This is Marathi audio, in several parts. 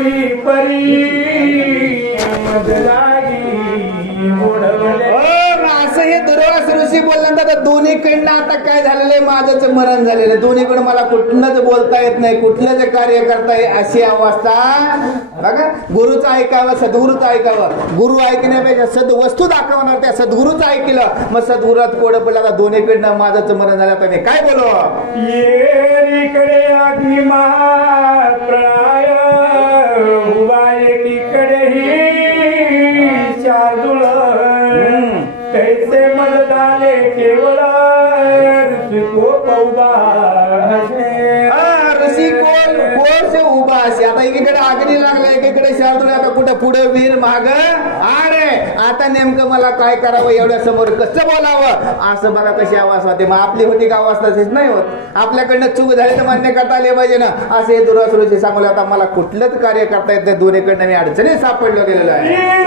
होई परी असं हे दुर्वास ऋषी बोलल्यानंतर आता दोन्हीकडनं आता काय झालेलं आहे? माझंच मरण झालेलं आहे. दोन्हीकडे मला कुठलंच बोलता येत नाही. कुठलंच कार्य करता येत अशी अवस्था. बघा गुरुचं ऐकावं सद्गुरूचं ऐकावं. गुरु ऐकण्यापेक्षा सद्वस्तू दाखवणार त्या सद्गुरूचं ऐकलं. मग सद्गुरात कोड पडलं आता दोन्हीकडनं माझंच मरण झालं. आता मी काय बोलू? येरीकडे अग्नी महाप्रळय कोण? कोण से उभा असे आता एकीकडे अग्नी लागला एकीकडे शार्दूल. आता कुठं पुढे वीर माग? अरे आता नेमकं मला काय करावं एवढ्या समोर कसं बोलावं? असं बघा कशी आवाज होते? मग आपली होती का आवाज? तशीच नाही होत. आपल्याकडनं चूक झाली तर मान्य करता आले पाहिजे ना. असे हे दुरासुरूचे सांगू आता मला कुठलंच कार्य करता येत नाही. दोन्हीकडनं मी अडचणीत सापडलो गेलेलो आहे.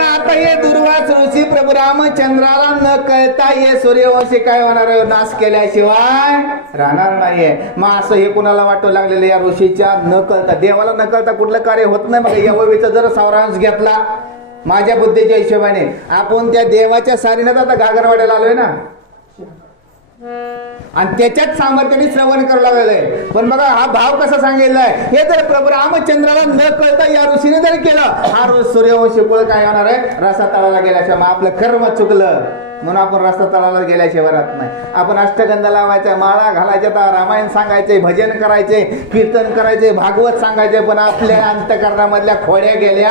आता हे दुर्वास ऋषी प्रभू रामचंद्राला न कळता ये सूर्यवंशी काय होणार नाश केल्याशिवाय राहणार नाहीये. मग असं हे कुणाला वाटू लागलेलं या ऋषीच्या? न कळता देवाला न कळता कुठलं कार्य होत नाही. मग या ओवीचा जर सावरांश घेतला माझ्या बुद्धीच्या हिशोबाने आपण त्या देवाच्या सारीनं आता घागरवाड्याला आलोय ना. आणि त्याच्यात सामर्थ्याने श्रवण करू लागलेलं आहे. पण बघा हा भाव कसा सांगितलाय हे जर प्रभू रामचंद्राला न कळता या ऋषीने जर केलं हा रोज सूर्यवंशी कुळ काय होणार आहे? रसा तळाला गेल्याशिवाय. मग आपलं कर्म चुकलं. म्हणून आपण रस्ता तळाला गेल्याशिवाय राहत नाही. आपण अष्टगंध लावायचा माळा घालायच्या तर रामायण सांगायचे भजन करायचे कीर्तन करायचे भागवत सांगायचे पण आपल्या अंतकरणामधल्या खोड्या गेल्या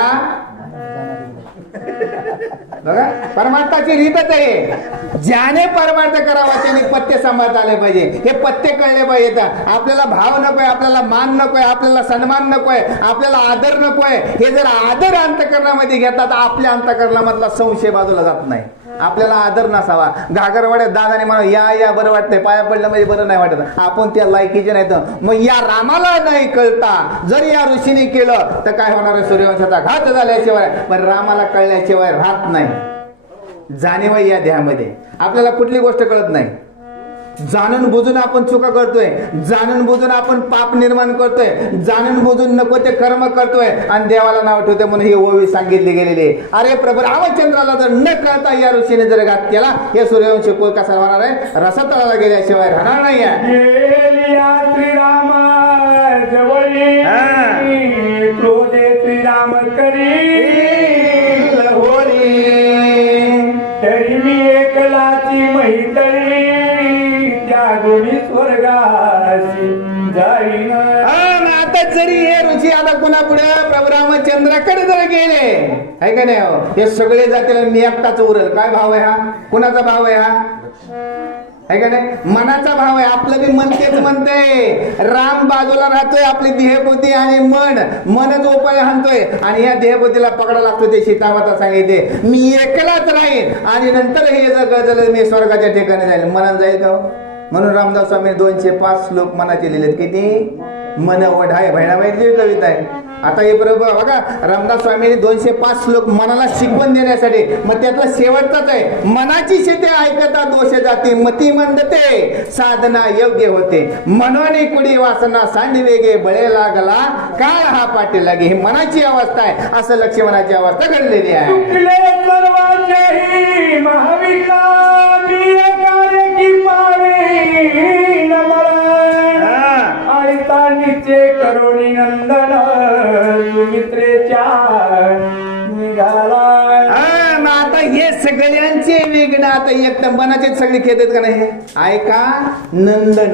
बघा परमार्थाची रीतच आहे. ज्याने परमार्थ करावा त्याने पत्ते सांभाळता आले पाहिजे. हे पत्ते कळले पाहिजेत आपल्याला भाव नकोय आपल्याला मान नकोय आपल्याला सन्मान नकोय आपल्याला आदर नकोय. हे जर आदर अंतकरणामध्ये घेतात आपल्या अंतकरणामधला संशय बाजूला जात नाही. आपल्याला आदर नसावा. घागरवाड्यात दादाने म्हणा या या बरं वाटतंय. पाया पडलं म्हणजे बरं नाही वाटत. आपण त्या लायकीचे नाही तर मग या रामाला नाही कळता. जर या ऋषीने केलं तर काय होणार आहे? सूर्यवंशाचा घात झाल्याशिवाय. पण रामाला कळल्याशिवाय राहत नाही. जाणीव या देहामध्ये. आपल्याला कुठली गोष्ट कळत नाही. जाणून बुजून आपण चुका करतोय. जाणून बुजून आपण पाप निर्माण करतोय. जाणून बुजून नको ते कर्म करतोय. आणि देवाला नाव ठेवतोय म्हणून ही ओवी सांगितली गेलेली अरे प्रभू रामचंद्राला जर न कळता या ऋषीने जर घात केला हे सूर्यवंशी कोण कसा होणार आहे रसातळाला गेल्याशिवाय राहणार नाही श्रीराम करी. जरी हे रुची आता कुणा पुढे प्रभू रामचंद्राकडे जर गेले आहे का नाही हो? हे सगळे जातील आणि मी एकटाच उरल. काय भाव आहे हा? कुणाचा भाव आहे हा? आहे का नाही? मनाचा भाव आहे. आपलं बी मन तेच म्हणतंय. राम बाजूला राहतोय आपली देहबुद्धी आणि मन. मनच उपाय हाणतोय. आणि या देहबुद्धीला पकडा लागतो ते सीतामाता सांगितले. मी एकलाच राहीन. आणि नंतर हे जर गळजलं मी स्वर्गाच्या ठिकाणी जाईल मनात जाईल का हो? म्हणून रामदास स्वामी दोनशे पाच श्लोक मनाचे लिहिलेत किती? मन ओढाय बहिणाबाईची कविता आहे. आता हे बरोबर बघा रामदास स्वामीने दोनशे पाच श्लोक मनाला शिकवण देण्यासाठी मग त्यातला शेवटचाच आहे. मनाची शेते ऐकता दोष जाते मती मंदते साधना योग्य होते. मनोने कुडी वासना सांडी वेगे बळे लागला काळ हा पाठी लागे. ही मनाची अवस्था आहे. असं लक्ष्मणाची अवस्था घडलेली आहे. निघाला मग आता हे सगळ्यांचे वेगळं आता एकदम मनाचे सगळे खेळ का नाही? ऐका नंदन.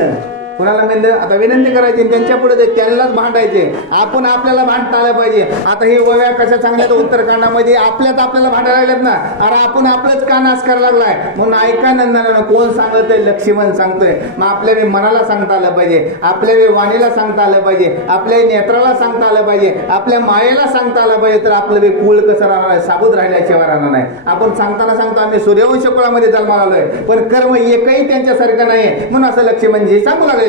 कुणाला म्हणलं आता विनंती करायची आणि त्यांच्या पुढे त्यांनाच भांडायचे. आपण आपल्याला भांडता आलं पाहिजे. आता हे वव्या कशा चांगल्या उत्तरकांडामध्ये आपल्याच आपल्याला भांडायला लागल्यात ना. अरे आपण आपलंच का नाश करायला लागलाय. म्हणून ऐका नंदनानं कोण सांगतोय? लक्ष्मण सांगतोय. मग आपल्या मनाला सांगता आलं पाहिजे. आपल्या वाणीला सांगता आलं पाहिजे. आपल्या नेत्राला सांगता आलं पाहिजे. आपल्या मायेला सांगता आलं पाहिजे. तर आपलं बी कुळ कसं राहणार आहे? साबूत राहिल्याशिवाय राहणार नाही. आपण सांगताना सांगतो आम्ही सूर्यवंश कुळामध्ये जन्माला आलोय. पण कर्म एकही त्यांच्यासारखं नाही म्हणून असं लक्ष्मणजी सांगू लागले.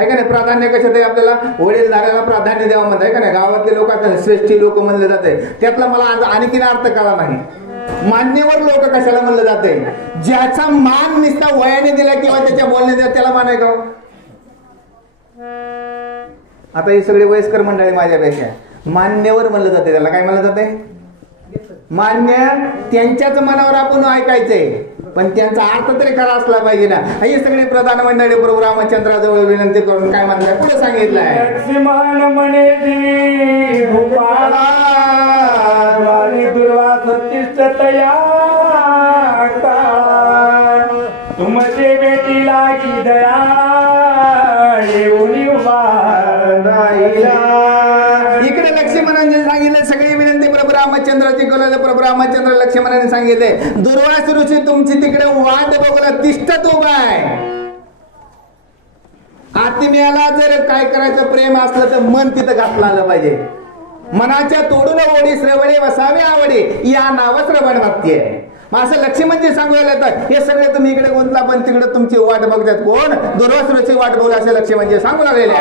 आहे का नाही? प्राधान्य कशात आहे आपल्याला? वडीलधाऱ्याला प्राधान्य द्यावं म्हणत आहे का नाही? गावातले लोक आता श्रेष्ठी लोक म्हणले जाते त्यातला मला आज आणखीन अर्थ कळा नाही. मान्यवर लोक कशाला म्हणलं जाते ज्याचा मान निसता वयाने दिला किंवा त्याच्या बोलणे दिला त्याला मान आहे का हो? आता हे सगळे वयस्कर मंडळी माझ्यापेक्षा मान्यवर म्हणलं जाते त्याला काय म्हणलं जाते मान्य त्यांच्याच मनावर आपण ऐकायचंय. पण त्यांचा अर्थ तरी खरा असला पाहिजे ना. हे सगळे प्रधान मंडळी प्रभू रामचंद्राजवळ विनंती करून काय म्हणतात? पुढे सांगितलंय रामचंद्राची प्रभू रामचंद्र लक्ष्मणाने सांगितले दुर्वास ऋषी तुमची तिकडे वाट बघला तिष्ठत उभा आहे. आत्म्याला जर काय करायचं प्रेम असलं तर मन तिथं घातलं आलं पाहिजे. मनाच्या तोडून ओढी श्रवणे वसावे आवडे या नाव श्रवण भक्ती आहे. मग असं लक्ष्मणजी सांगू तर हे सगळे तुम्ही इकडे गुंतला पण तिकडे तुमची वाट बघतात कोण? दुर्वास ऋषी वाट बघू असे लक्ष्मणजी सांगू लागलेले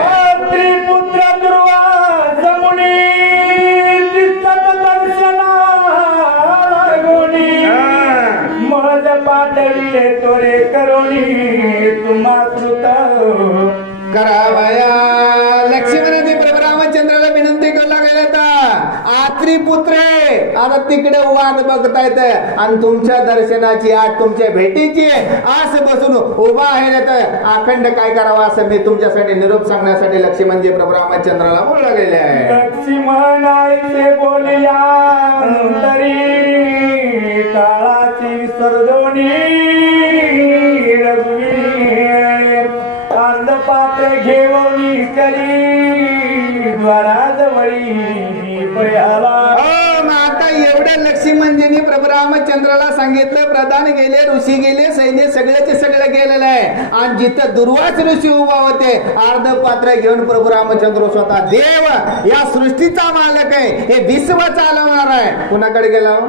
पाठविले तोरे करुणी तुम्हा कृत करावया. लक्ष्मणाने प्रभू रामचंद्राला विनंती करू लागले आत्री पुत्रे आता तिकडे वाट बघतायत. आणि तुमच्या दर्शनाची आठ तुमच्या भेटीची. आस बसून उभा आहे तर अखंड काय करावं असं मी तुमच्यासाठी निरोप सांगण्यासाठी लक्ष्मणजी प्रभू रामचंद्राला बोलू लागलेले आहे. लक्ष्मणाचे बोलिया तरी काळाची विसर्जोनी रघुवीर अर्ध पात्र घेऊन करी द्वाराजवळी पयाला. हो, आता एवढ्या लक्ष्मणजींनी प्रभू रामचंद्राला सांगितलं प्रधान गेले ऋषी गेले सैन्य सगळ्याचे सगळं गेलेलं आहे. आणि जिथं दुर्वास ऋषी उभा होते अर्ध पात्र घेऊन प्रभू रामचंद्र स्वतः देव या सृष्टीचा मालक आहे हे विश्व चालवणार आहे. कुणाकडे गेला हो?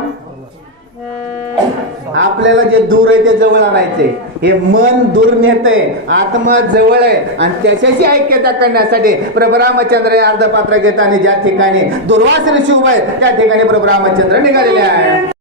आपल्याला जे दूर आहे ते जवळ आणायचे. हे मन दूर नेते आत्मा जवळ आहे. आणि त्याच्याशी ऐक्यता करण्यासाठी प्रभू रामचंद्र हे अर्धपात्र घेताना ज्या ठिकाणी दुर्वास ऋषी उभा आहे त्या ठिकाणी प्रभू रामचंद्र निघालेले आहे